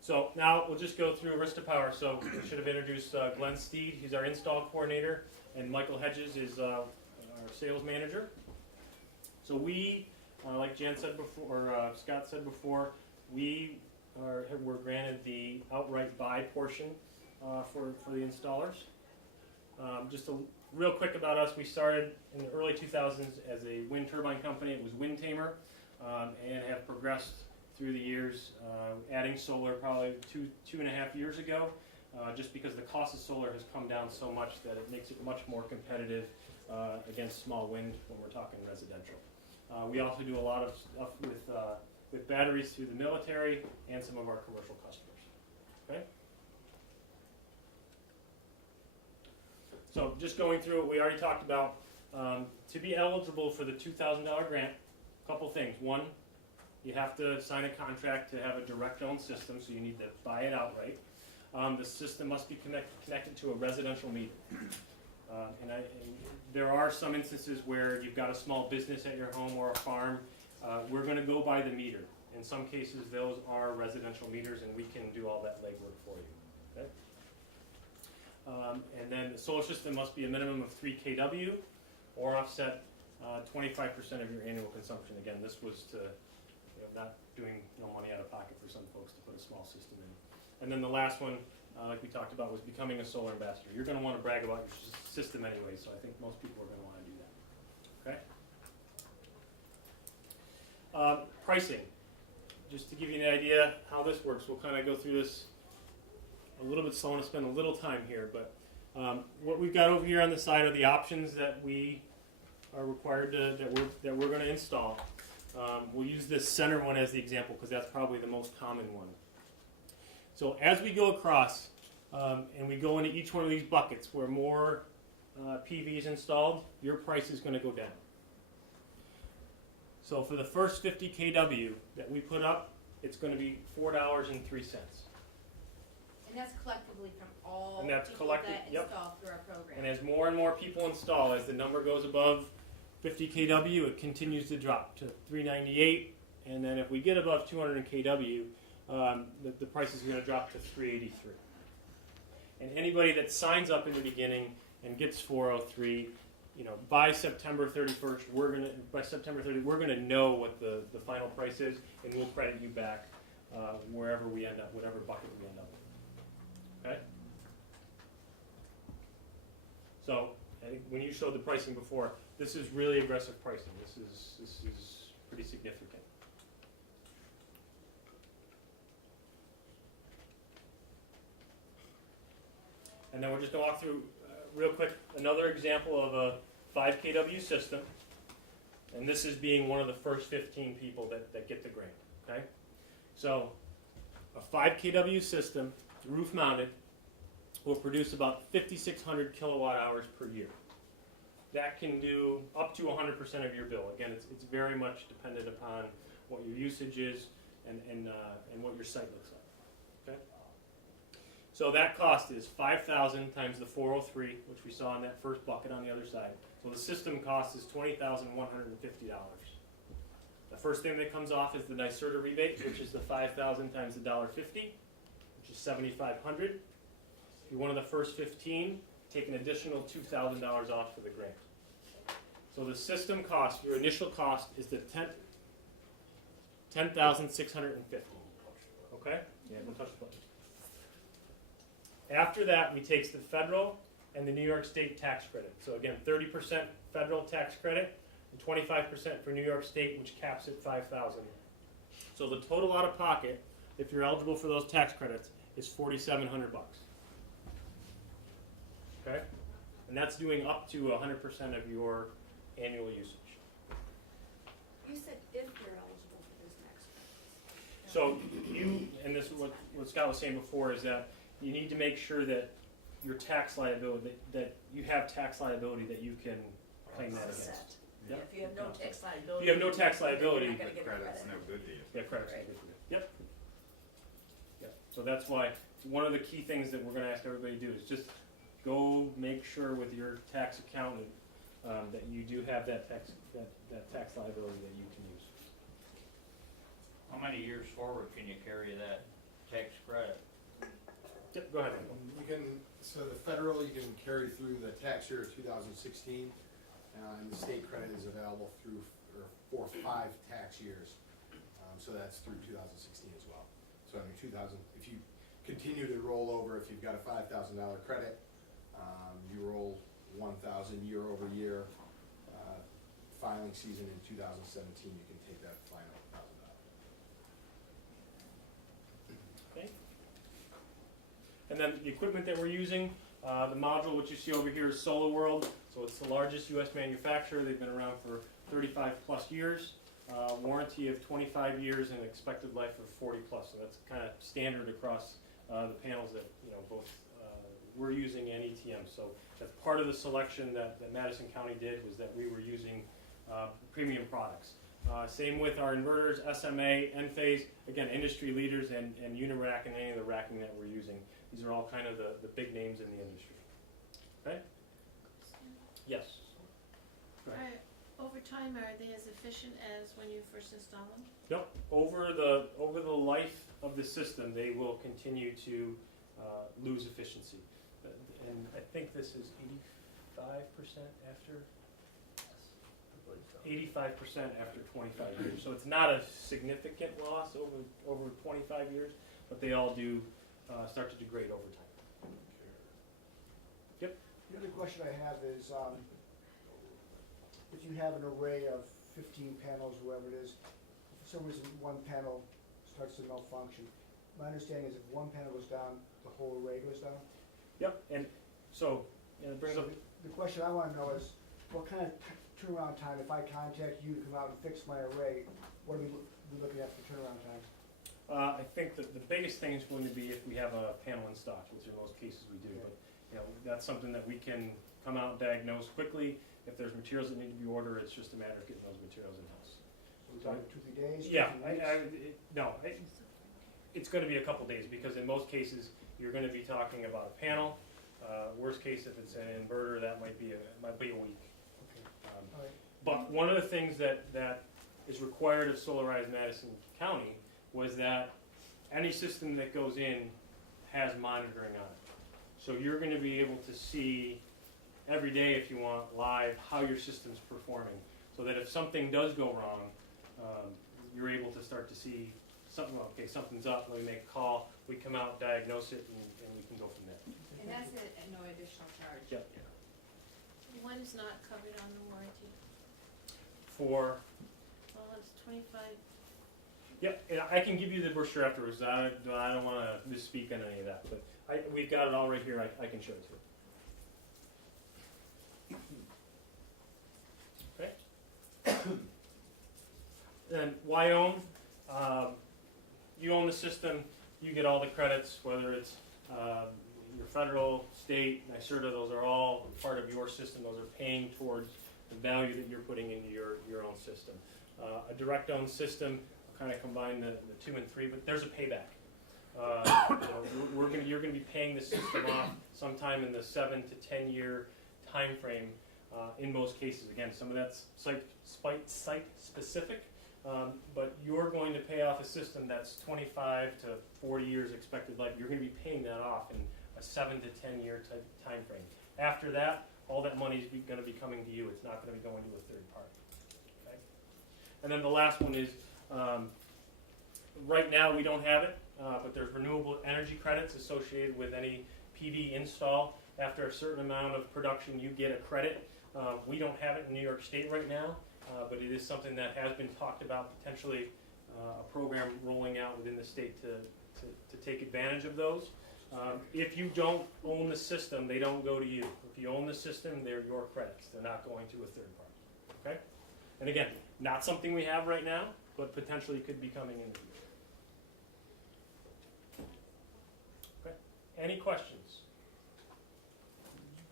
so now we'll just go through Arista Power. So we should have introduced Glenn Steed, he's our install coordinator, and Michael Hedges is our sales manager. So we, like Jan said before, or Scott said before, we were granted the outright buy portion for the installers. Just real quick about us, we started in the early 2000s as a wind turbine company. It was Wind Tamer, and have progressed through the years, adding solar probably two and a half years ago, just because the cost of solar has come down so much that it makes it much more competitive against small wind when we're talking residential. We also do a lot of stuff with batteries through the military and some of our commercial customers. Okay? So just going through what we already talked about, to be eligible for the $2,000 grant, a couple things. One, you have to sign a contract to have a direct owned system, so you need to buy it outright. The system must be connected to a residential meter. And there are some instances where you've got a small business at your home or a farm. We're going to go by the meter. In some cases, those are residential meters, and we can do all that legwork for you. Okay? And then the solar system must be a minimum of 3 kW or offset 25% of your annual consumption. Again, this was to not doing money out of pocket for some folks to put a small system in. And then the last one, like we talked about, was becoming a solar ambassador. You're going to want to brag about your system anyway, so I think most people are going to want to do that. Okay? Pricing. Just to give you an idea how this works, we'll kind of go through this a little bit slow and spend a little time here, but what we've got over here on the side are the options that we are required to, that we're going to install. We'll use this center one as the example because that's probably the most common one. So as we go across and we go into each one of these buckets where more PV is installed, your price is going to go down. So for the first 50 kW that we put up, it's going to be $4.03. And that's collectively from all and that's people collected, that install through our program. And as more and more people install, as the number goes above 50 kW, it continues to drop to $3.98, and then if we get above 200 kW, the price is going to drop to $3.83. And anybody that signs up in the beginning and gets $4.03, by September 31st, we're going to know what the final price is, and we'll credit you back wherever we end up, whatever bucket we end up in. Okay? So I think when you showed the pricing before, this is really aggressive pricing. This is pretty significant. And then we're just going to walk through real quick another example of a 5 kW system. And this is being one of the first 15 people that get the grant. Okay? So a 5 kW system, roof mounted, will produce about 5,600 kilowatt hours per year. That can do up to 100% of your bill. Again, it's very much dependent upon what your usage is and what your site looks like. Okay? So that cost is $5,000 times the 403, which we saw in that first bucket on the other side. So the system cost is $20,150. The first thing that comes off is the NYSERDA rebate, which is the $5,000 times the $1.50, which is $7,500. If you're one of the first 15, take an additional $2,000 off for the grant. So the system cost, your initial cost, is the $10,650. Okay? Yeah, don't touch the button. After that, we take the federal and the New York State tax credit. So again, 30% federal tax credit and 25% for New York State, which caps at $5,000. So the total out of pocket, if you're eligible for those tax credits, is $4,700. Okay? And that's doing up to 100% of your annual usage. You said if you're eligible for those tax credits. So you, and this is what Scott was saying before, is that you need to make sure that your tax liability, that you have tax liability that you can claim that against. Yep. If you have no tax liability, If you have no tax liability, you're not going to get the Credit's credit. no good to you. yeah, credit's Right. good for you. Yep. So that's why one of the key things that we're going to ask everybody to do is just go make sure with your tax accountant that you do have that tax liability that you can use. How many years forward can you carry that tax credit? federal, you can carry through the tax year of 2016, and the state credit is available through, or for 5 tax years. So that's through 2016 as well. So I mean, if you continue to roll over, if you've got a $5,000 credit, you roll 1,000 year over year, filing season in 2017, you can take that final $1,000. Okay. And then the equipment that we're using, the module which you see over here is SolarWorld. So it's the largest U.S. manufacturer. They've been around for 35 plus years. Warranty of 25 years and expected life of 40 plus. So that's kind of standard across the panels that both we're using and ETM. So that's part of the selection that Madison County did, was that we were using premium products. Same with our inverters, SMA, Enphase, again, industry leaders, and Unirack and any of the racking that we're using. These are all kind of the big names in the industry. Okay? Yes? Go ahead. Over time, are they as efficient as when you first install them? No, over the life of the system, they will continue to lose efficiency. And I think this is 85% after 85% after 25 years. So it's not a significant loss over 25 years, but they all do start to degrade over time. Yep. The other question I have is, if you have an array of 15 panels, whoever it is, for some reason one panel starts to malfunction. My understanding is if one panel goes down, the whole array goes down? Yep, and so it brings So up... the question I want to know is, what kind of turnaround time, if I contact you to come out and fix my array, what are we looking at for turnaround time? I think that the biggest thing is going to be if we have a panel in stock, which in most cases we do. But that's something that we can come out and diagnose quickly. If there's materials that need to be ordered, it's just a matter of getting those materials in house. So we're talking 2-3 days? Yeah, 2 weeks? it's going to be a couple days, because in most cases you're going to be talking about a panel. Worst case, if it's an inverter, that might be a week. All right. But one of the things that is required of Solarize Madison County was that any system that goes in has monitoring on it. So you're going to be able to see every day, if you want, live how your system's performing. So that if something does go wrong, you're able to start to see something, okay, something's up, let me make a call, we come out, diagnose it, and we can go from there. And that's at no additional charge? Yep. One is not covered on the warranty. For... Well, it's 25. Yep, and I can give you the brochure afterwards. I don't want to misspeak on any of that, but we've got it all right here. I can show it to you. Okay. And why own? You own the system. You get all the credits, whether it's your federal, state, NYSERDA. Those are all part of your system. Those are paying towards the value that you're putting into your own system. A direct owned system, kind of combine the 2 and 3, but there's a payback. You're going to be paying the system off sometime in the 7 to 10 year time frame. In most cases, again, some of that's site specific, but you're going to pay off a system that's 25 to 40 years expected life. You're going to be paying that off in a 7 to 10 year time frame. After that, all that money is going to be coming to you. It's not going to be going to a third party. Okay? And then the last one is, right now we don't have it, but there's renewable energy credits associated with any PV install. After a certain amount of production, you get a credit. We don't have it in New York State right now, but it is something that has been talked about, potentially a program rolling out within the state to take advantage of those. If you don't own the system, they don't go to you. If you own the system, they're your credits. They're not going to a third party. Okay? And again, not something we have right now, but potentially could be coming in the future. Okay. Any questions?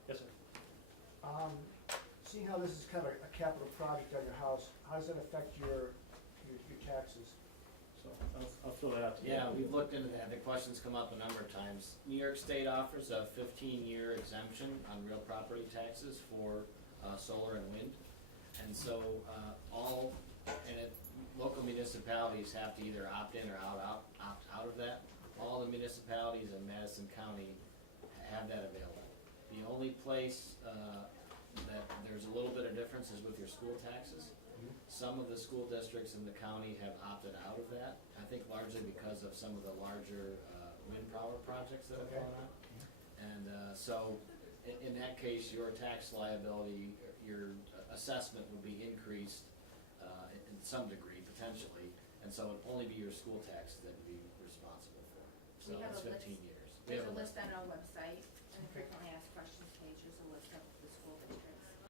Yes, sir. Seeing how this is kind of a capital project on your house, how does that affect your taxes? So I'll fill that out to you. Yeah, we've looked into that. The question's come up a number of times. New York State offers a 15-year exemption on real property taxes for solar and wind. And so local municipalities have to either opt in or opt out of that. All the municipalities in Madison County have that available. The only place, that there's a little bit of difference is with your school taxes. Some of the school districts in the county have opted out of that, I think largely because of some of the larger, wind power projects that have Okay. gone on. And, so, in that case, your tax liability, your assessment would be increased, in some degree, potentially, and so it'd only be your school tax that would be responsible for. So We have it's a list. 15 years. We There's have a list on our website, and Okay. frequently asked